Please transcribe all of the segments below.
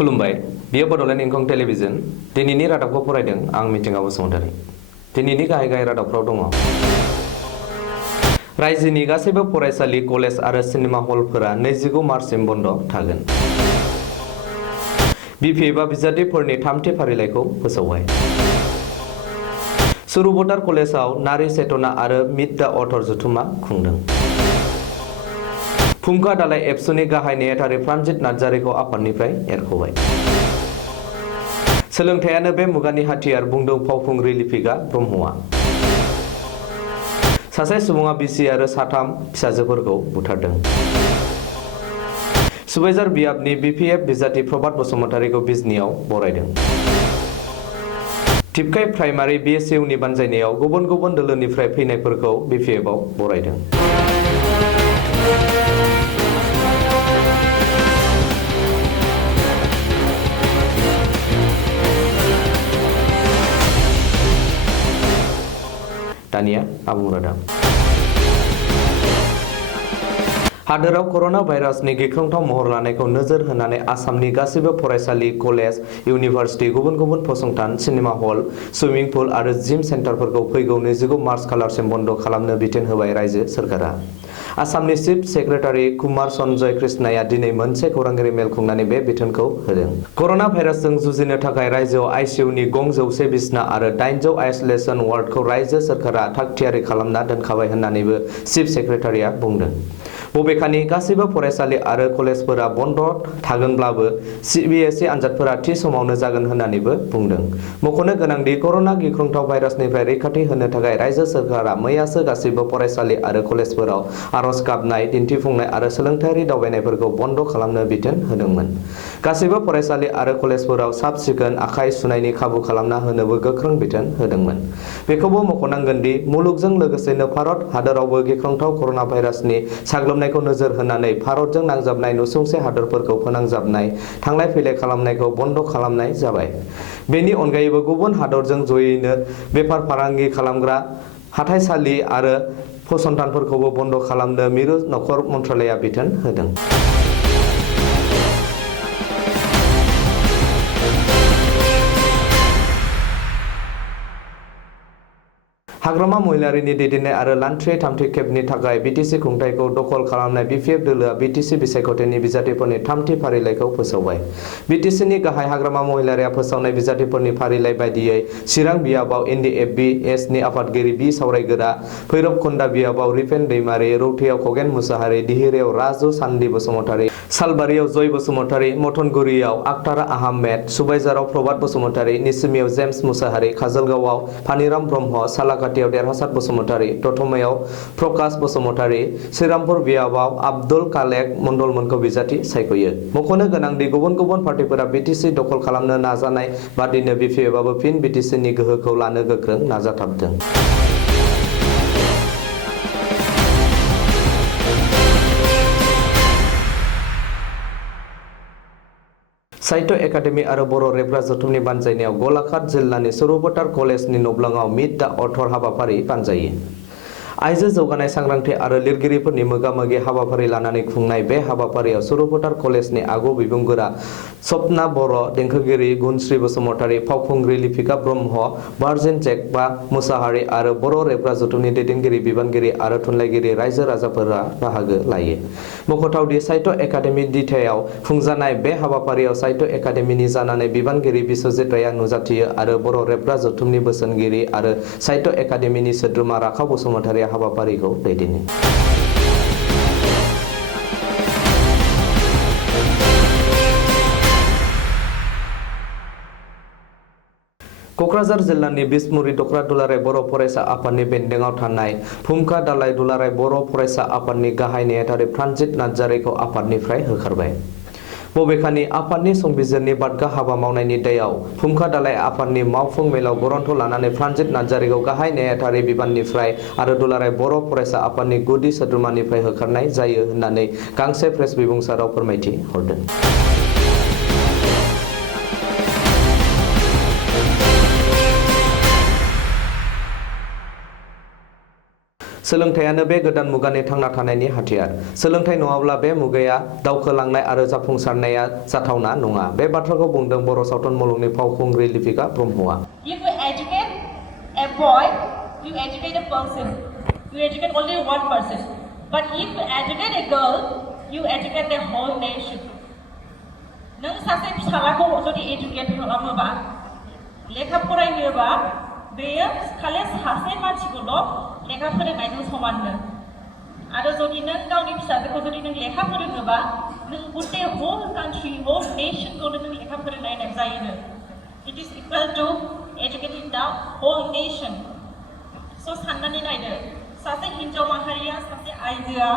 खुलुमबाय बियो बडोलेण्ड इंखं टेलिभिजन दिनैनि रादाबखौ फरायदों आं मिथिंगा बसुमतारी दिनैनि गाहाय रादाबफ्राव दङ रायजोनि गासैबो फरायसालि कलेज आरो सिनेमा हलफोरा 29 मार्चसिम बन्द थागोन बिपिएफआ बिजाथिफोरनि थामथि फारिलाइखौ फोसावबाय सुरुबटार कलेजाव नारी चेतना आरो मिट दा अथर जथुमा खुंदों फुंखा दालाय एबसुनि गाहाय नेहाथारि प्रानजित नार्जारिखौ आफादनिफ्राय एरख'बाय सोलोंथायानो बे मुगानि हाथियार बुंदों फावखुंग्रि लिपिका ब्रह्मआ सासे सुबुङा बिसि आरो साथाम फिसाजोफोरखौ बुथारदों सुबाइजार बियाबनि बिपिएफ बिजाथि प्रभात बसुमतारीखौ बिजनियाव बरायदों टिपकाय प्राइमारि बिएसइउनि बानजायनायाव गुबुन गुबुन दोलोनिफ्राय फैनायफोरखौ बिपिएफआव बरायदों दानिया आबुं रादाब हादोराव कर'ना भाइरासनि गिख्रंथाव महर लानायखौ नोजोर होनानै आसामनि गासैबो फरायसालि कलेज इउनिभार्सिटि गुबुन गुबुन फसंथान सिनेमा हल सुइमिं पुल आरो जिम सेन्टारफोरखौ फैगौ 29 मार्च खालारसिम बन्द खालामनो बिथोन होबाय रायजो सोरखारा आसामनि चिफ सेक्रेटारि कुमार सन्जय कृष्णाया दिनै मोनसे खौरांगिरि मेल खुंनानै बे बिथोनखौ होदों कर'ना भाइरासजों जुजिनो थाखाय रायजोआव आइसिइउनि गं 100 बिसना आरो 800 आइसोलेसन वार्डखौ रायजो सोरखारा थाग-थियारि खालामना दोनखाबाय होननानैबो चिफ सेक्रेटारिया बुंदों बबेखानि गासैबो फरायसालि आरो कलेजफोरा बन्द थागोनब्लाबो सिबिएसइ आनजादफोरा थि समावनो जागोन होननानैबो बुंदों मख'नो गोनांदि कर'ना गिख्रंथाव भाइरासनिफ्राय रैखाथि होनो थाखाय रायजो सोरखारा मैयासो गासैबो फरायसालि आरो कलेजफोराव आरज गाबनाय दिन्थिफुंनाय आरो सोलोंथायारि दावबायनायफोरखौ बन्द खालामनो बिथोन होदोंमोन गासैबो फरायसालि आरो कलेजफोराव साब-सिखोन आखाइ सुनायनि खाबु खालामना होनोबो गोख्रों बिथोन होदोंमोन बेखौबो मख'नांगोन दि मुलुगजों लोगोसेनो भारत हादरावबो गिख्रंथाव कर'ना भाइरासनि साग्लोबनायखौ नोजोर होनानै भारतजों नांजाबनाय नसुंसे हादरफोरखौ फोनांजाबनाय थांलाय फैलाय खालामनायखौ बन्द खालामनाय जाबाय बेनि अनगायैबो गुबुन हादरजों जयैनो बेफार फालांगि खालामग्रा हाथाइसालि आरो फसंथानफोरखौबो बन्द खालामनो मिरु नखर मन्त्रालया बिथोन होदों हाग्रामा महिलारिनि दैदेननाय आरो लान्थ्रि थामथि खेबनि थाखाय बिटिसि खुंथायखौ दखल खालामनाय बिपिएफ दोलोआ बिटिसि बिसायख'थिनि बिजाथिफोरनि थामथि फारिलाइखौ फोसावबाय बिटिसिनि गाहाय हाग्रामा महिलारिया फोसावनाय बिजाथिफोरनि फारिलाइ बायदियै चिरां बियाबाव एनडिएफबि एसनि आफादगिरि बि सावरायगोरा भैरबकुन्दा बियाबाव रिपेन दैमारि रौथायाव खगेन मुसाहारि दिहिरायाव राजु सान्दि बसुमतारी सालबारियाव जय बसुमतारी मथनगुरियाव आखतार आहमेद सुबाइजाराव प्रभात बसुमतारी निसिमियाव जेम्स मुसाहारि काजलगावआव फानिराम ब्रह्म सालाकाटियाव देरहासात बसुमतारी दतमायाव प्रकाश बसुमतारी श्रीरामपुर बियाबाव आब्दुल कालेक मण्डलमोनखौ बिजाथि सायख'यो मख'नो गोनांदि गुबुन गुबुन पार्टिफोरा बिटिसि दखल खालामनो नाजानाय बादिनो बिपिएफआबो फिन बिटिसिनि गोहोखौ लानो गोख्रों नाजाथाबदों साहित्य एकाडेमि आरो बर' रेबग्रा जथुमनि बानजायनायाव गलाघाट जिल्लानि सुरुबटार कलेजनि नब्लाङाव मिट दा अथर हाबाफारि बानजायो आइजो जौगानाय सांग्रांथि आरो लिरगिरिफोरनि मोगा-मोगि हाबाफारि लानानै खुंनाय बे हाबाफारियाव सुरुबटार कलेजनि आगु बिबुंगोरा सपना बर' देंखोगिरि गुनस्रि बसुमतारी फावखुंग्रि लिपिका ब्रह्म भार्जिन जेकबा मुसाहारि आरो बर' रेबग्रा जथुमनि दैदेनगिरि बिबानगिरि आरो थुनलाइगिरि रायजो राजाफोरा बाहागो लायो मख'थावदि साहित्य एकाडेमि दिथायाव खुंजानाय बे हाबाफारियाव साहित्य एकाडेमिनि जानानै बिबानगिरि बिश्वजित रायआ नुजाथियो आरो बर' रेबग्रा जथुमनि बोसोनगिरि आरो साहित्य एकाडेमिनि सोद्रोमा राखाव बसुमतारिया हाबाफारिखौ दैदेनो क'क्राझार जिल्लानि बिसमुरि दख्रा दुलाराय बर' फरायसा आफादनि बेन्दोङाव थानाय फुंखा दालाय दुलाराय बर' फरायसा आफादनि गाहाय नेहाथारि प्रानजित नार्जारिखौ आफादनिफ्राय होखारबाय बबेखानि आफादनि संबिजिरनि बादगा हाबा मावनायनि दायाव फुंखा दालाय आफादनि मावफुं मेलाव गरन्थ लानानै प्रानजित नार्जारिखौ गाहाय नेहाथारि बिबाननिफ्राय आरो दुलाराय बर' फरायसा आफादनि गुदि सोद्रोमानिफ्राय होखारनाय जायो होननानै गांसे प्रेस बिबुंसाराव फोरमायथि हरदों सोलोंथायानो बे गोदान मुगानि थांना थानायनि हाथियार। सोलोंथाय नङाब्ला बे मुगाया दावखोलांनाय आरो जाफुंसारनाया जाथावना नङा। बे बाथ्राखौ बुंदों बर' सावथुन मुलुगनि फावखुंग्रि लिपिका ब्रह्मआ। If you educate a boy, you educate a person. You educate only one person. But if you educate a girl, you educate the whole nation. नों सासे फिसालाखौ जुदि एजुकेट खालामोबा लेखा फरायहोयोबा बेयो खालि सासे मानसिखौल' लेखा फोरोंनायजों समाननो आरो जुदि नों गावनि फिसाजोखौ जुदि नों लेखा फोरोङोबा नों गुटे होल कान्ट्रि होल नेशनखौनो नों लेखा फोरोंनाय जायोनो it is equal to educating the whole nation स' साननानै नायदो सासे हिन्जाव माहारिया सासे आइजोआ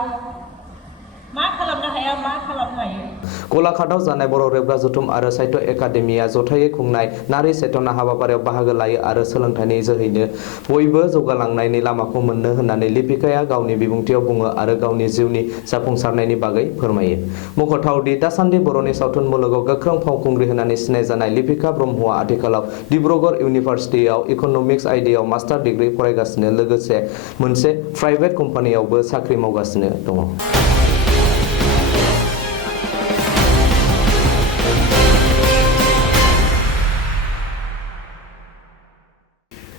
मा खालामनो हाया मा खालामनो हायो। गलाघाटआव जानाय बर' रेबग्रा जथुम आरो साहित्य एकाडेमिया जथायै खुंनाय नारी चेतना हाबाफारियाव बाहागो लायो आरो सोलोंथाइनि जोहैनो बयबो जौगालांनायनि लामाखौ मोननो होननानै लिपिकाया गावनि बिबुंथियाव बुङो आरो गावनि जिउनि जाफुंसारनायनि बागै फोरमायो। मख'थावदि दासान्दि बर'नि सावथुन मुलुगाव गोख्रों फावखुंग्रि होननानै सिनायजानाय लिपिका ब्रह्मआ आथिखालाव डिब्रुगड़ इउनिभार्सिटियाव इक'नमिक्स आयदायाव मास्टार डिग्री फरायगासिनो लोगोसे मोनसे प्राइभेट कम्पानियावबो साख्रि मावगासिनो दङ।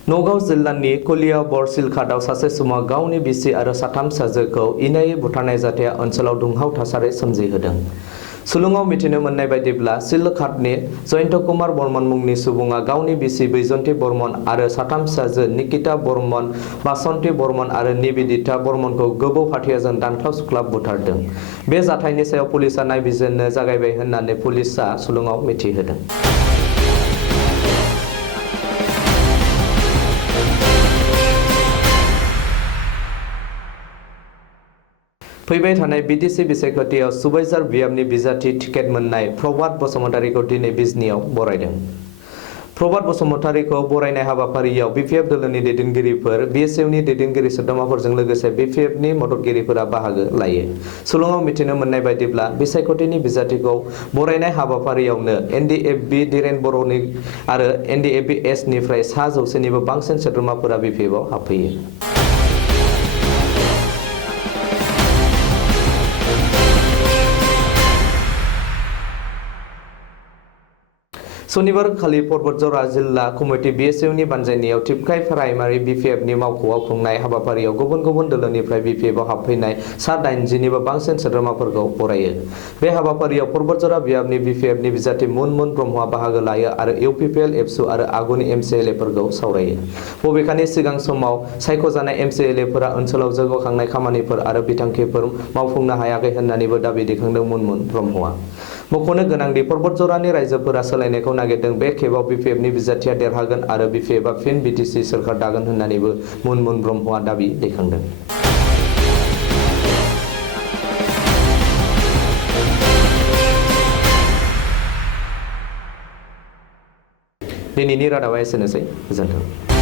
नगाव जिल्लानि कलिया बरसिलघाटआव सासे सुबुङा गावनि बिसि आरो साथाम फिसाजोखौ इनायै बुथारनाय जाथाया ओनसोलाव दुंहाव थासारि सोमजिहोदों। सुलुङाव मिथिनो मोननाय बायदिब्ला सिलघाटनि जयन्त कुमार बर्मन मुंनि सुबुङा गावनि बिसि बैजयन्ती बर्मन आरो साथाम फिसाजो निकिता बर्मन, बासन्ती बर्मन आरो निवेदिता बर्मनखौ गोबौ फाथियाजों दानख्लाब सुख्लाब बुथारदों। बे जाथायनि सायाव पुलिसआ नायबिजिरनो जागायबाय होननानै पुलिसआ सुलुङाव मिथिहोदों। फैबाय थानाय बिटिसि बिसायख'थियाव सुबाइजार बियाबनि बिजाथि टिकेट मोननाय प्रभात बसुमतारीखौ दिनै बिजनीआव बरायदों। प्रभात बसुमतारीखौ बरायनाय हाबाफारियाव बिपिएफ दोलोनि दैदेनगिरिफोर, बिएसइउनि दैदेनगिरि सोद्रोमाफोरजों लोगोसे बिपिएफनि मददगिरिफोरा बाहागो लायो। सुलुङाव मिथिनो मोननाय बायदिब्ला बिसायख'थिनि बिजाथिखौ बरायनाय हाबाफारियावनो एनडिएफबि धीरेन बर'नि आरो एनडिएफबि एसनिफ्राय सा 100निबो बांसिन सोद्रोमाफोरा बिपिएफआव हाबफैयो। शनिबार खालि पर्बतजरा जिल्ला कमिटि बिएसइउनि बानजायनायाव टिपकाइ प्राइमारि बिपिएफनि मावख'आव खुंनाय हाबाफारियाव गुबुन गुबुन दोलोनिफ्राय बिपिएफआव हाबफैनाय सा 80निबो बांसिन सोद्रोमाफोरखौ बरायो। बे हाबाफारियाव पर्बतजरा बियाबनि बिपिएफनि बिजाथि मुनमुन ब्रह्मआ बाहागो लायो आरो इउपिपिएल, एबसु आरो आगुनि एमसिएलएफोरखौ सावरायो। बबेखानि सिगां समाव सायख'जानाय एमसिएलएफोरा ओनसोलाव जौगाखांनाय खामानिफोर आरो बिथांखिफोर मावफुंनो हायाखै होननानैबो दाबि दैखांदों मुनमुन ब्रह्मआ। मख'नो गोनांदि पर्बतजरानि रायजोफोरा सोलायनायखौ नागिरदों। बे खेबाव बिपिएफनि बिजाथिया देरहागोन आरो बिपिएफआ फिन बिटिसि सोरखार दागोन होननानैबो मुनमुन ब्रह्मआ दाबि दैखांदों। दिनैनि रादाबा एसेनोसै। गोजोन्थों।